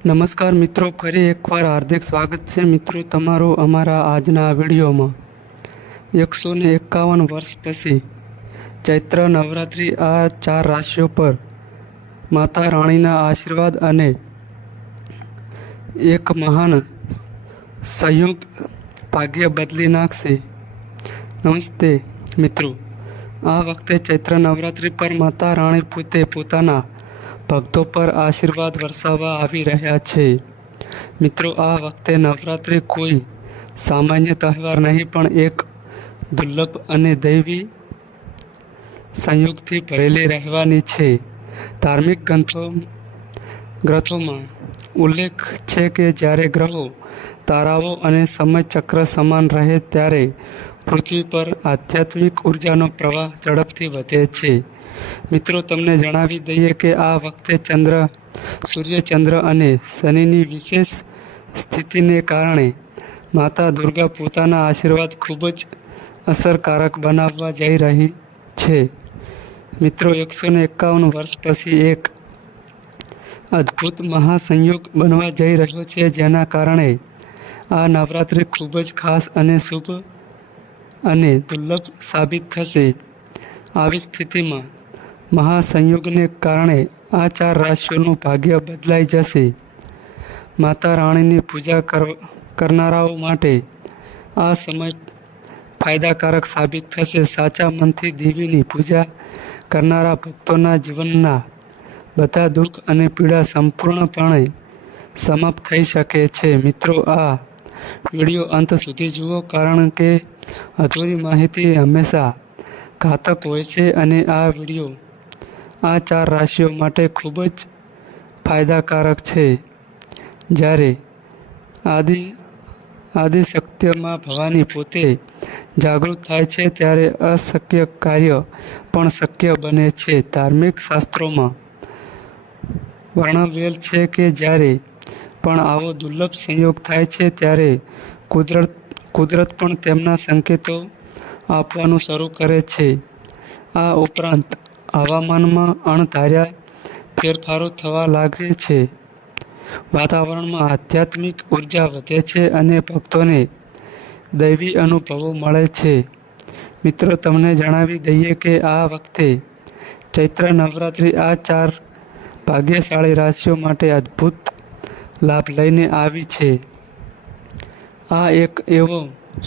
નમસ્કાર મિત્રો, ફરી એકવાર હાર્દિક સ્વાગત છે મિત્રો તમારું અમારા આજના વિડીયોમાં। 151 વર્ષ પછી ચૈત્ર નવરાત્રિ આ 4 રાશિઓ પર માતા રાણીના આશીર્વાદ અને એક મહાન સંયોગ ભાગ્ય બદલી નાખશે। નમસ્તે મિત્રો, આ વખતે ચૈત્ર નવરાત્રિ પર માતા રાણી પોતે પોતાના ભક્તો પર આશીર્વાદ વરસાવવા આવી રહ્યા છે। મિત્રો, આ વખતે નવરાત્રિ કોઈ સામાન્ય તહેવાર નહીં પણ એક દુર્લભ અને દૈવી સંયોગથી ભરેલી રહેવાની છે। ધાર્મિક ગ્રંથોમાં ઉલ્લેખ છે કે જ્યારે ગ્રહો, તારાઓ અને સમય ચક્ર સમાન રહે ત્યારે પૃથ્વી પર આધ્યાત્મિક ઉર્જાનો પ્રવાહ ઝડપથી વધે છે। મિત્રો, તમને જણાવી દઈએ કે આ વખતે સૂર્ય, ચંદ્ર અને શનિની વિશેષ સ્થિતિને કારણે માતા દુર્ગા પોતાના આશીર્વાદ ખૂબ જ અસરકારક બનાવવા જઈ રહી છે। મિત્રો, 151 વર્ષ પછી એક અદ્ભુત મહાસંયોગ બનવા જઈ રહ્યો છે, જેના કારણે આ નવરાત્રિ ખૂબ જ ખાસ અને શુભ અને દુર્લભ સાબિત થશે। આવી સ્થિતિમાં મહાસંયોગને કારણે આ 4 રાશિઓનું ભાગ્ય બદલાઈ જશે। માતા રાણીની પૂજા કરનારાઓ માટે આ સમય ફાયદાકારક સાબિત થશે। સાચા મનથી દેવીની પૂજા કરનારા ભક્તોના જીવનના બધા દુઃખ અને પીડા સંપૂર્ણપણે સમાપ્ત થઈ શકે છે। મિત્રો, આ વિડીયો અંત સુધી જુઓ, કારણ કે અધૂરી માહિતી હંમેશા ઘાતક હોય છે અને આ વિડીયો આ 4 રાશિઓ માટે ખૂબ જ ફાયદાકારક છે। જ્યારે આદિશક્તિમાં ભવાની પોતે જાગૃત થાય છે ત્યારે અશક્ય કાર્ય પણ શક્ય બને છે। ધાર્મિક શાસ્ત્રોમાં વર્ણવેલ છે કે જ્યારે પણ આવો દુર્લભ સંયોગ થાય છે ત્યારે કુદરત પણ તેમના સંકેતો આપવાનું શરૂ કરે છે। આ ઉપરાંત હવામાનમાં અણધાર્યા ફેરફારો થવા લાગે છે, વાતાવરણમાં આધ્યાત્મિક ઉર્જા વધે છે અને ભક્તોને દૈવી અનુભવો મળે છે। મિત્રો, તમને જણાવી દઈએ કે આ વખતે ચૈત્ર નવરાત્રિ આ 4 ભાગ્યશાળી રાશિઓ માટે અદ્ભુત લાભ લઈને આવી છે। આ એક એવો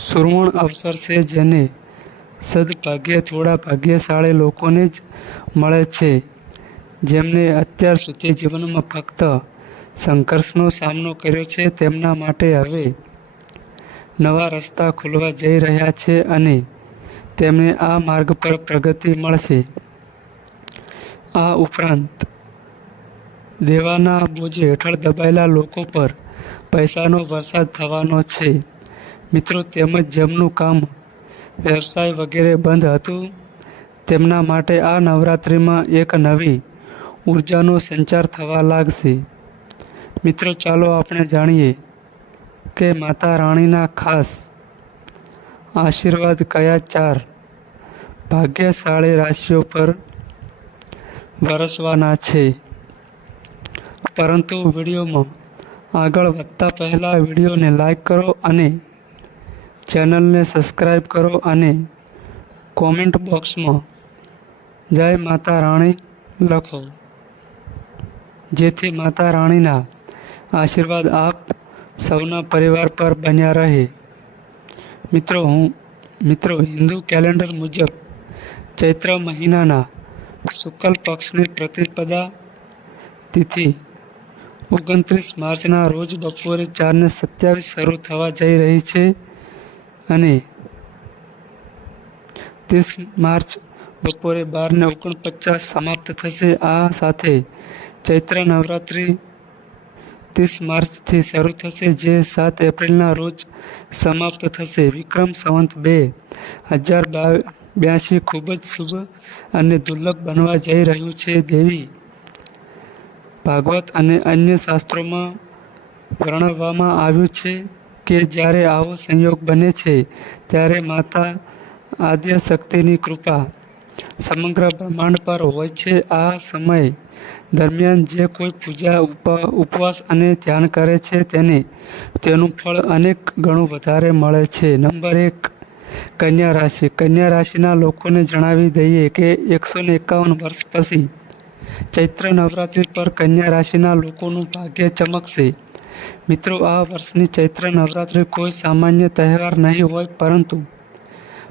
સુવર્ણ અવસર છે જેને સદભાગ્ય થોડા ભાગ્યશાળી લોકોને જ મળે છે, જેમને અત્યાર સુધી જીવનમાં ફક્ત સંઘર્ષનો સામનો કર્યો છે। તેમના માટે હવે નવા રસ્તા ખુલવા જઈ રહ્યા છે અને તેમને આ માર્ગ પર પ્રગતિ મળશે। આ ઉપરાંત દેવાના બોજ હેઠળ દબાયેલા લોકો પર પૈસાનો વરસાદ થવાનો છે। મિત્રો, તેમજ જેમનું કામ, વ્યવસાય વગેરે બંધ હતું તેમના માટે આ નવરાત્રિમાં એક નવી ઉર્જાનો સંચાર થવા લાગશે। મિત્રો, ચાલો આપણે જાણીએ કે માતા રાણીના ખાસ આશીર્વાદ કયા 4 ભાગ્યશાળી રાશિઓ પર વરસવાના છે। પરંતુ વિડીયોમાં આગળ વધતા પહેલાં વિડીયોને લાઈક કરો અને ચેનલને સબસ્ક્રાઈબ કરો અને કોમેન્ટ બોક્સમાં જય માતા રાણી લખો, જેથી માતા રાણીના આશીર્વાદ આપ સૌના પરિવાર પર બન્યા રહે। મિત્રો, હિન્દુ કેલેન્ડર મુજબ ચૈત્ર મહિનાના શુક્લ પક્ષની પ્રતિપદા તિથિ 29 માર્ચના રોજ બપોરે 4:27 શરૂ થવા જઈ રહી છે અને 30 માર્ચ બપોરે 12:49 સમાપ્ત થશે। આ સાથે ચૈત્ર નવરાત્રિ 30 માર્ચથી શરૂ થશે, જે 7 એપ્રિલના રોજ સમાપ્ત થશે। વિક્રમ સંવત 2082 ખૂબ જ શુભ અને દુર્લભ બનવા જઈ રહ્યું છે। દેવી ભાગવત અને અન્ય શાસ્ત્રોમાં વર્ણવવામાં આવ્યું છે કે જ્યારે આવો સંયોગ બને છે ત્યારે માતા આદ્યશક્તિની કૃપા સમગ્ર બ્રહ્માંડ પર હોય છે. આ સમય દરમિયાન જે કોઈ પૂજા, ઉપવાસ અને ધ્યાન કરે છે તેનું ફળ અનેક ગણું વધારે મળે છે. નંબર 1, કન્યા રાશિ. કન્યા રાશિના લોકોને જણાવી દઈએ કે 151 વર્ષ પછી ચૈત્ર નવરાત્રિ પર કન્યા રાશિના લોકોનું ભાગ્ય ચમકશે. મિત્રો, આ વર્ષની ચૈત્ર નવરાત્રિ કોઈ સામાન્ય તહેવાર નહીં હોય, પરંતુ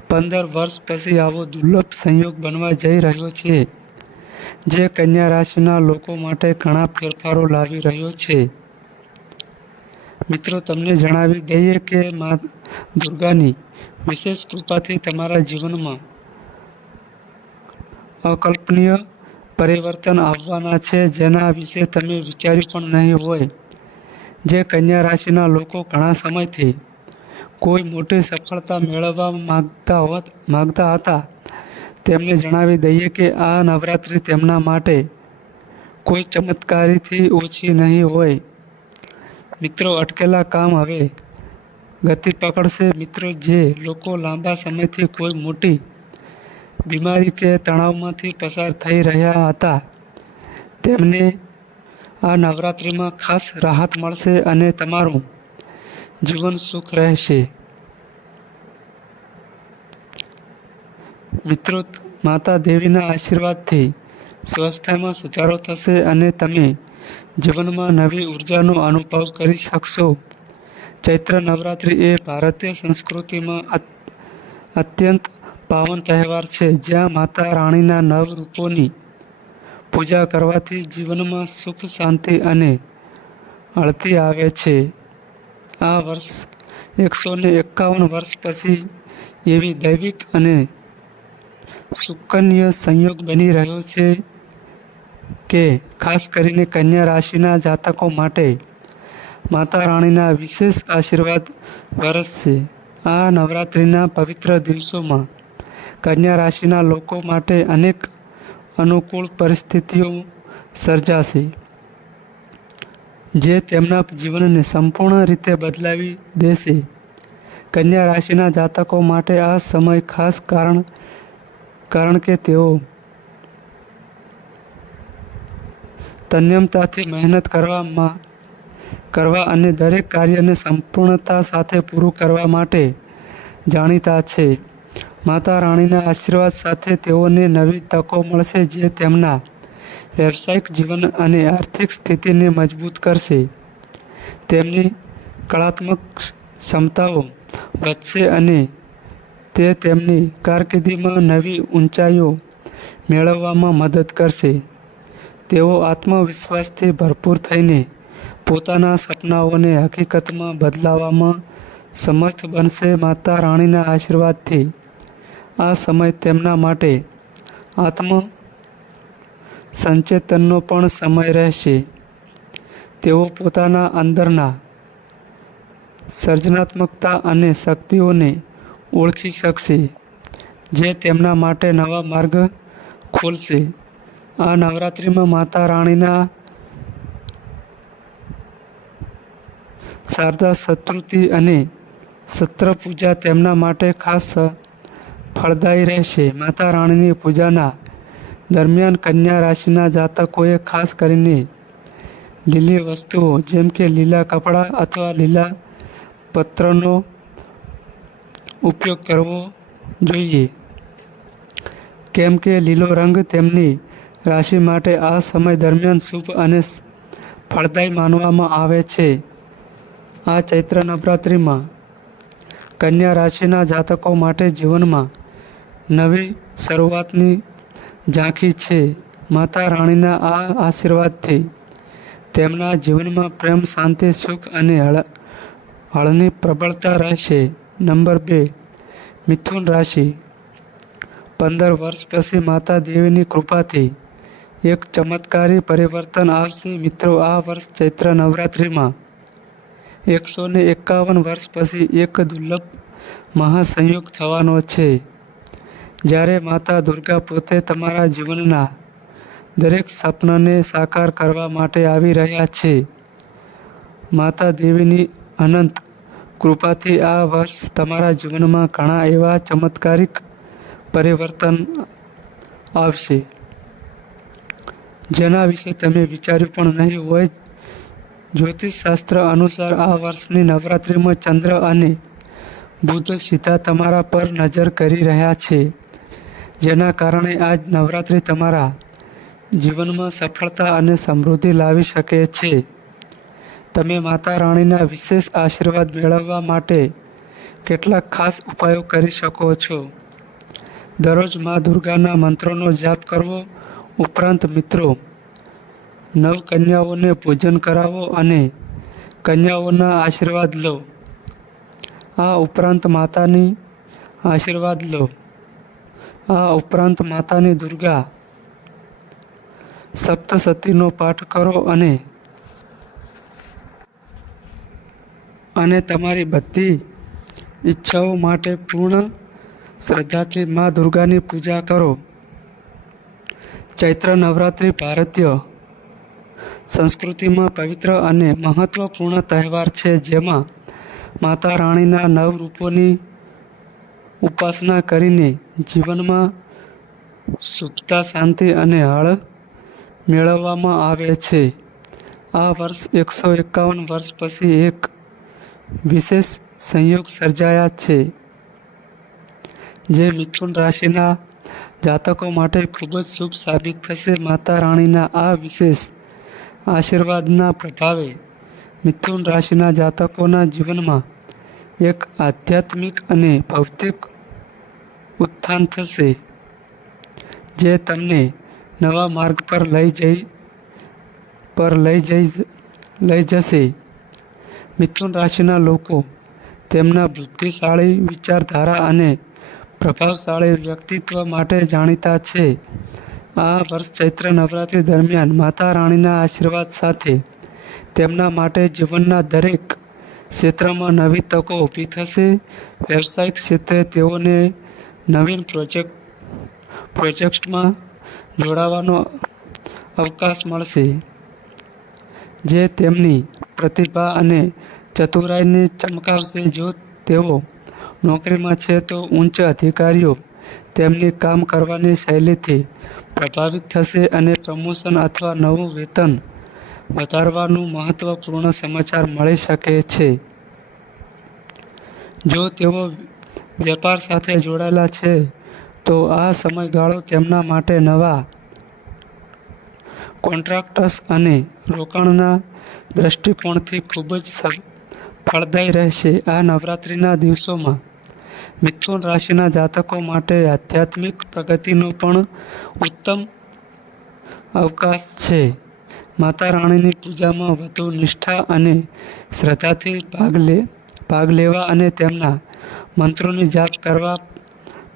15 વર્ષ પછી આવો દુર્લભ સંયોગ બનવા જઈ રહ્યો છે, જે કન્યા રાશિના લોકો માટે ઘણા ફેરફારો લાવી રહ્યો છે. મિત્રો, તમને જણાવી દઈએ કે મા દુર્ગાની વિશેષ કૃપાથી તમારા જીવનમાં અકલ્પનીય પરિવર્તન આવવાના છે, જેના વિશે તમે વિચાર્યું પણ નહીં હોય. જે કન્યા રાશિના લોકો ઘણા સમયથી કોઈ મોટી સફળતા મેળવવા માંગતા હતા, તેમને જણાવી દઈએ કે આ નવરાત્રિ તેમના માટે કોઈ ચમત્કારીથી ઓછી નહીં હોય. મિત્રો, અટકેલા કામ હવે ગતિ પકડશે. મિત્રો, જે લોકો લાંબા સમયથી કોઈ મોટી બીમારી કે તણાવમાંથી પસાર થઈ રહ્યા હતા, તેમને આ નવરાત્રિમાં ખાસ રાહત મળશે અને તમારું જીવન સુખ રહેશે. મિત્રો, માતા દેવીના આશીર્વાદથી સ્વાસ્થ્યમાં સુધારો થશે અને તમે જીવનમાં નવી ઉર્જાનો અનુભવ કરી શકશો. ચૈત્ર નવરાત્રિ એ ભારતીય સંસ્કૃતિમાં અત્યંત પાવન તહેવાર છે, જ્યાં માતા રાણીના 9 રૂપોની પૂજા કરવાથી જીવનમાં સુખ, શાંતિ અને હળતી આવે છે. આ વર્ષ 151 વર્ષ પછી એવી દૈવિક અને સુકન્ય સંયોગ બની રહ્યો છે કે ખાસ કરીને કન્યા રાશિના જાતકો માટે માતા રાણીના વિશેષ આશીર્વાદ વરસશે. આ નવરાત્રિના પવિત્ર દિવસોમાં કન્યા રાશિના લોકો માટે અનેક અનુકૂળ પરિસ્થિતિઓ સર્જાશે, જે તેમના જીવનને સંપૂર્ણ રીતે બદલાવી દેશે. કન્યા રાશિના જાતકો માટે આ સમય ખાસ કારણ કે તેઓ તન્યમતાથી મહેનત કરવા અને દરેક કાર્યને સંપૂર્ણતા સાથે પૂરું કરવા માટે જાણીતા છે. માતા રાણીના આશીર્વાદ સાથે તેઓને નવી તકો મળશે, જે તેમના વ્યવસાયિક જીવન અને આર્થિક સ્થિતિને મજબૂત કરશે. તેમની કળાત્મક ક્ષમતાઓ વધશે અને તે તેમની કારકિર્દીમાં નવી ઊંચાઈઓ મેળવવામાં મદદ કરશે. તેઓ આત્મવિશ્વાસથી ભરપૂર થઈને પોતાના સપનાઓને હકીકતમાં બદલવામાં સમર્થ બનશે. માતા રાણીના આશીર્વાદથી આ સમય તેમના માટે આત્મસંચેતનનો પણ સમય રહેશે. તેઓ પોતાના અંદરના સર્જનાત્મકતા અને શક્તિઓને ઓળખી શકશે, જે તેમના માટે નવા માર્ગ ખોલશે. આ નવરાત્રિમાં માતા રાણીના શારદા ચતુર્થી અને સત્ર પૂજા તેમના માટે ખાસ ફળદાયી રહેશે. માતા રાણીની પૂજાના દરમિયાન કન્યા રાશિના જાતકોએ ખાસ કરીને લીલી વસ્તુઓ જેમ કે લીલા કપડાં અથવા લીલા પત્રનો ઉપયોગ કરવો જોઈએ, કેમ કે લીલો રંગ તેમની રાશિ માટે આ સમય દરમિયાન શુભ અને ફળદાયી માનવામાં આવે છે. આ ચૈત્ર નવરાત્રિમાં કન્યા રાશિના જાતકો માટે જીવનમાં નવી શરૂઆતની ઝાંખી છે. માતા રાણીના આ આશીર્વાદથી તેમના જીવનમાં પ્રેમ, શાંતિ, સુખ અને હળની પ્રબળતા રહેશે. નંબર 2, મિથુન રાશિ. 15 વર્ષ પછી માતા દેવીની કૃપાથી એક ચમત્કારી પરિવર્તન આવશે. મિત્રો, આ વર્ષ ચૈત્ર નવરાત્રિમાં 151 વર્ષ પછી એક દુર્લભ મહાસંયોગ થવાનો છે, જ્યારે માતા દુર્ગા પોતે તમારા જીવનના દરેક સપનાને સાકાર કરવા માટે આવી રહ્યા છે. માતા દેવીની અનંત કૃપાથી આ વર્ષ તમારા જીવનમાં ઘણા એવા ચમત્કારિક પરિવર્તન આવશે, જેના વિશે તમે વિચાર્યું પણ નહીં હોય. જ્યોતિષશાસ્ત્ર અનુસાર આ વર્ષની નવરાત્રિમાં ચંદ્ર અને બુધ સીધા તમારા પર નજર કરી રહ્યા છે, જેના કારણે આજ નવરાત્રિ તમારા જીવનમાં સફળતા અને સમૃદ્ધિ લાવી શકે છે. તમે માતા રાણીના વિશેષ આશીર્વાદ મેળવવા માટે કેટલાક ખાસ ઉપાયો કરી શકો છો. દરરોજ મા દુર્ગાના મંત્રોનો જાપ કરવો. ઉપરાંત મિત્રો, નવ કન્યાઓને પૂજન કરાવો અને કન્યાઓના આશીર્વાદ લો. આ ઉપરાંત માતાની દુર્ગા સપ્તશતીનો પાઠ કરો અને તમારી બધી ઈચ્છાઓ માટે પૂર્ણ શ્રદ્ધાથી મા દુર્ગાની પૂજા કરો. ચૈત્ર નવરાત્રિ ભારતીય સંસ્કૃતિમાં પવિત્ર અને મહત્વપૂર્ણ તહેવાર છે, જેમાં માતા રાણીના નવ રૂપોની ઉપાસના કરીને જીવનમાં સુખતા, શાંતિ અને હળ મેળવવામાં આવે છે. આ વર્ષ 151 વર્ષ પછી એક વિશેષ સંયોગ સર્જાયા છે, જે મિથુન રાશિના જાતકો માટે ખૂબ જ શુભ સાબિત થશે. માતા રાણીના આ વિશેષ આશીર્વાદના પ્રભાવે મિથુન રાશિના જાતકોના જીવનમાં એક આધ્યાત્મિક અને ભૌતિક ઉત્થાન થશે, જે તમને નવા માર્ગ પર લઈ જશે. મિથુન રાશિના લોકો તેમના બુદ્ધિશાળી વિચારધારા અને પ્રભાવશાળી વ્યક્તિત્વ માટે જાણીતા છે. આ વર્ષ ચૈત્ર નવરાત્રિ દરમિયાન માતા રાણીના આશીર્વાદ સાથે તેમના માટે જીવનના દરેક ક્ષેત્રમાં નવી તકો ઊભી થશે. વ્યવસાયિક ક્ષેત્રે તેઓને નવીન પ્રોજેક્ટ્સમાં જોડાવાનો અવકાશ મળશે, જે તેમની પ્રતિભા અને ચતુરાઈને ચમકાવશે. જો તેઓ નોકરીમાં છે તો ઉચ્ચ અધિકારીઓ તેમની કામ કરવાની શૈલીથી પ્રભાવિત થશે અને પ્રમોશન અથવા નવું વેતન વધારવાનું મહત્વપૂર્ણ સમાચાર મળી શકે છે. જો તેઓ વેપાર સાથે જોડાયેલા છે તો આ સમયગાળો તેમના માટે નવા કોન્ટ્રાક્ટ્સ અને રોકાણના દૃષ્ટિકોણથી ખૂબ જ ફળદાયી રહેશે. આ નવરાત્રિના દિવસોમાં મિથુન રાશિના જાતકો માટે આધ્યાત્મિક પ્રગતિનો પણ ઉત્તમ અવકાશ છે. માતા રાણીની પૂજામાં વધુ નિષ્ઠા અને શ્રદ્ધાથી ભાગ લેવા અને તેમના મંત્રોની જાપ કરવા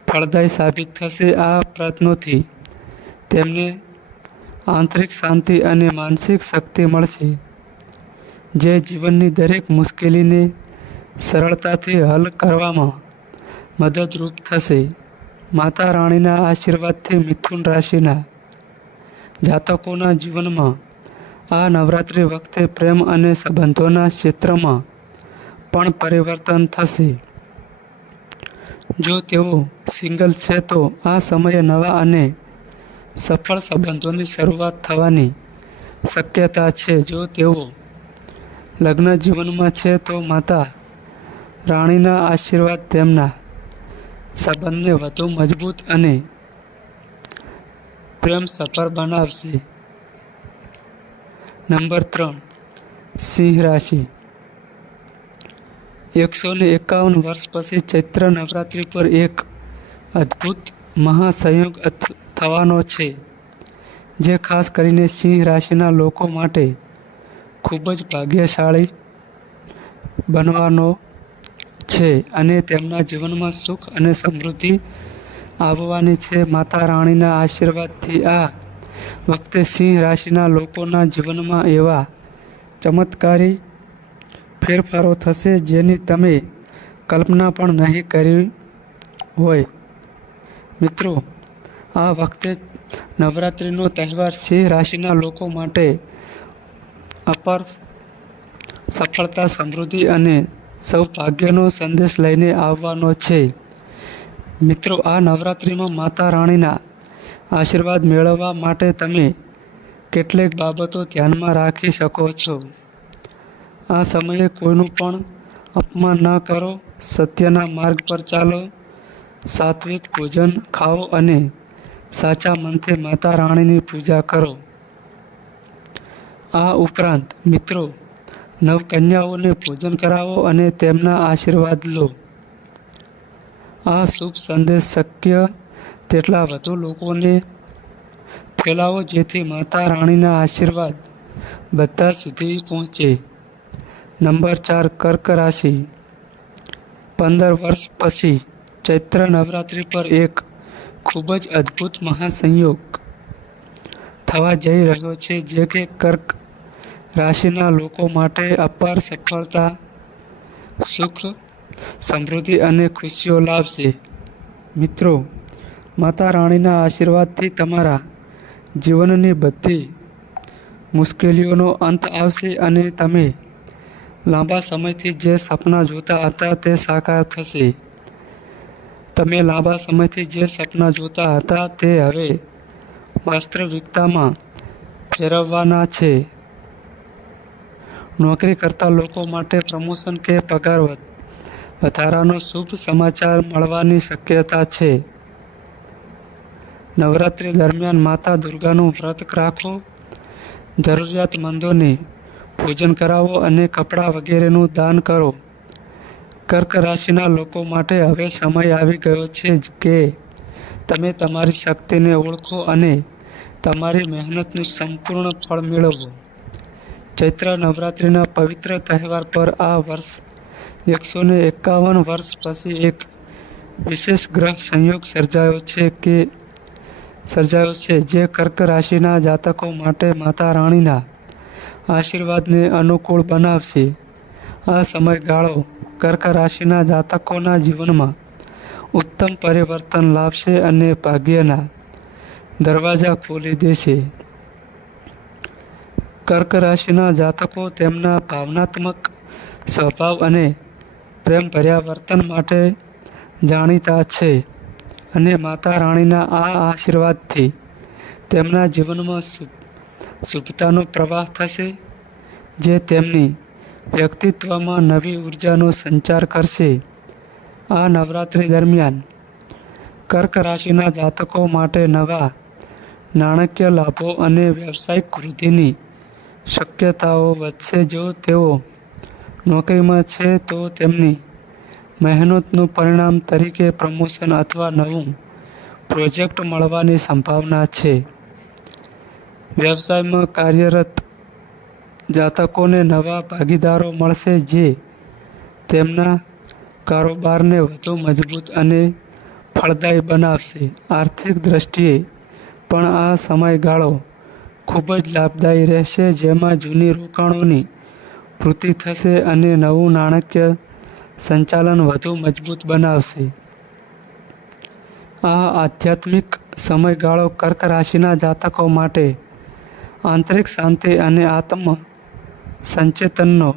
ફળદાયી સાબિત થશે. આ પ્રયત્નોથી તેમને આંતરિક શાંતિ અને માનસિક શક્તિ મળશે, જે જીવનની દરેક મુશ્કેલીને સરળતાથી હલ કરવામાં મદદરૂપ થશે. માતા રાણીના આશીર્વાદથી મિથુન રાશિના જાતકોના જીવનમાં આ નવરાત્રિ વખતે પ્રેમ અને સંબંધોના ક્ષેત્રમાં પણ પરિવર્તન થશે. જો તેઓ સિંગલ છે તો આ સમયે નવા અને સફળ સંબંધોની શરૂઆત થવાની શક્યતા છે. જો તેઓ લગ્ન જીવનમાં છે તો માતા રાણીના આશીર્વાદ તેમના સંબંધને વધુ મજબૂત અને પ્રેમસભર બનાવશે. નંબર 3, સિંહ રાશિ. 151 વર્ષ પછી ચૈત્ર નવરાત્રિ પર એક અદ્ભુત મહાસંયોગ થવાનો છે, જે ખાસ કરીને સિંહ રાશિના લોકો માટે ખૂબ જ ભાગ્યશાળી બનવાનો છે અને તેમના જીવનમાં સુખ અને સમૃદ્ધિ આવવાની છે. માતા રાણીના આશીર્વાદથી આ વખતે સિંહ રાશિના લોકોના જીવનમાં એવા ચમત્કારી ફેરફારો થશે જેની તમે કલ્પના પણ નહીં કરી હોય. મિત્રો, આ વખતે નવરાત્રિનો તહેવાર સિંહ રાશિના લોકો માટે અપાર સફળતા, સમૃદ્ધિ અને સૌભાગ્યનો સંદેશ લઈને આવવાનો છે. મિત્રો, આ નવરાત્રિમાં માતા રાણીના આશીર્વાદ મેળવવા માટે તમે કેટલીક બાબતો ધ્યાનમાં રાખી શકો છો. આ સમયે કોઈનું પણ અપમાન ન કરો, સત્યના માર્ગ પર ચાલો, સાત્વિક ભોજન ખાઓ અને સાચા મનથી માતા રાણીની પૂજા કરો. આ ઉપરાંત મિત્રો, નવકન્યાઓને ભોજન કરાવો અને તેમના આશીર્વાદ લો. આ શુભ સંદેશ શક્ય તેટલા વધુ લોકોને ફેલાવો જેથી માતા રાણીના આશીર્વાદ બધા સુધી પહોંચે. નંબર 4, કર્ક રાશિ. 15 વર્ષ પછી ચૈત્ર નવરાત્રિ પર એક ખૂબ જ અદ્ભુત મહાસંયોગ થવા જઈ રહ્યો છે, જે કે કર્ક રાશિના લોકો માટે અપાર સફળતા, સુખ, સમૃદ્ધિ અને ખુશીઓ લાવશે. મિત્રો, માતા રાણીના આશીર્વાદથી તમારા જીવનની બધી મુશ્કેલીઓનો અંત આવશે અને તમે લાંબા સમયથી જે સપના જોતા હતા તે સાકાર થશે. તમે લાંબા સમયથી જે સપના જોતા હતા તે હવે વાસ્તવિકતામાં ફેરવવાના છે. નોકરી કરતા લોકો માટે પ્રમોશન કે પગાર વધારાનો શુભ સમાચાર મળવાની શક્યતા છે. નવરાત્રિ દરમિયાન માતા દુર્ગાનું વ્રત રાખો, જરૂરિયાતમંદોને ભોજન કરાવો અને કપડાં વગેરેનું દાન કરો. કર્ક રાશિના લોકો માટે હવે સમય આવી ગયો છે કે તમે તમારી શક્તિને ઓળખો અને તમારી મહેનતનું સંપૂર્ણ ફળ મેળવો. ચૈત્ર નવરાત્રિના પવિત્ર તહેવાર પર આ વર્ષ 151 વર્ષ પછી એક વિશેષ ગ્રહ સંયોગ સર્જાયો છે જે કર્ક રાશિના જાતકો માટે માતા રાણીના આશીર્વાદને અનુકૂળ બનાવશે. આ સમયગાળો કર્ક રાશિના જાતકોના જીવનમાં ઉત્તમ પરિવર્તન લાવશે અને ભાગ્યના દરવાજા ખોલી દેશે. કર્ક રાશિના જાતકો તેમના ભાવનાત્મક સ્વભાવ અને પ્રેમભર્યા વર્તન માટે જાણીતા છે અને માતા રાણીના આ આશીર્વાદથી તેમના જીવનમાં શુભતાનો પ્રવાહ થશે, જે તેમની વ્યક્તિત્વમાં નવી ઉર્જાનો સંચાર કરશે. આ નવરાત્રિ દરમિયાન કર્ક રાશિના જાતકો માટે નવા નાણાકીય લાભો અને વ્યવસાયિક વૃદ્ધિની શક્યતાઓ વધશે. જો તેઓ નોકરીમાં છે તો તેમની મહેનતનું પરિણામ તરીકે પ્રમોશન અથવા નવું પ્રોજેક્ટ મળવાની સંભાવના છે. વ્યવસાયમાં કાર્યરત જાતકોને નવા ભાગીદારો મળશે જે તેમના કારોબારને વધુ મજબૂત અને ફળદાયી બનાવશે. આર્થિક દ્રષ્ટિએ પણ આ સમયગાળો ખૂબ જ લાભદાયી રહેશે, જેમાં જૂની રોકાણોની વૃદ્ધિ થશે અને નવું નાણાકીય સંચાલન વધુ મજબૂત બનાવશે. આ આધ્યાત્મિક સમયગાળો કર્ક રાશિના જાતકો માટે આંતરિક શાંતિ અને આત્મ સંચેતનનો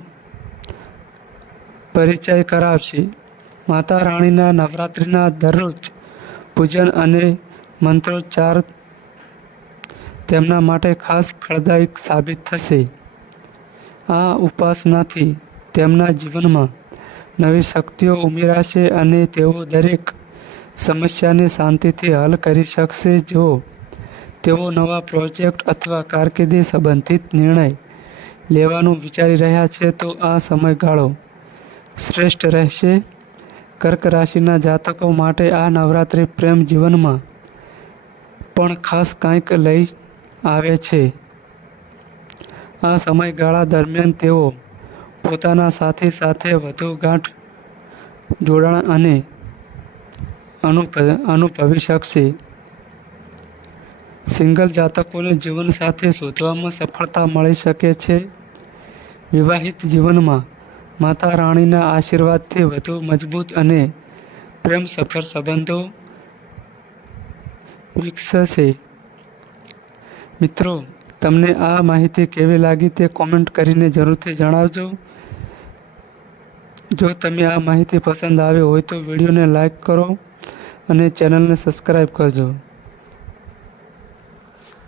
પરિચય કરાવશે. માતા રાણીના નવરાત્રિના દરરોજ પૂજન અને મંત્રોચ્ચાર તેમના માટે ખાસ ફળદાયક સાબિત થશે. આ ઉપાસનાથી તેમના જીવનમાં નવી શક્તિઓ ઉમેરાશે અને તેઓ દરેક સમસ્યાને શાંતિથી હલ કરી શકશે. જો તેઓ નવા પ્રોજેક્ટ અથવા કારકિર્દી સંબંધિત નિર્ણય લેવાનું વિચારી રહ્યા છે તો આ સમયગાળો શ્રેષ્ઠ રહેશે. કર્ક રાશિના જાતકો માટે આ નવરાત્રિ પ્રેમ જીવનમાં પણ ખાસ કંઈક લઈ આવે છે. આ સમયગાળા દરમિયાન તેઓ પોતાના સાથી સાથે વધુ ગાઢ જોડાણ અને અનુભવી શકશે. સિંગલ જાતકોને જીવનસાથી શોધવામાં સફળતા મળી શકે છે. વિવાહિત જીવનમાં માતા રાણીના આશીર્વાદથી વધુ મજબૂત અને પ્રેમસભર સંબંધો વિકસશે. મિત્રો, તમને આ માહિતી કેવી લાગી તે કોમેન્ટ કરીને જરૂરથી જણાવજો. જો તમે આ માહિતી પસંદ આવી હોય તો વિડીયોને લાઈક કરો અને ચેનલને સબસ્ક્રાઈબ કરજો.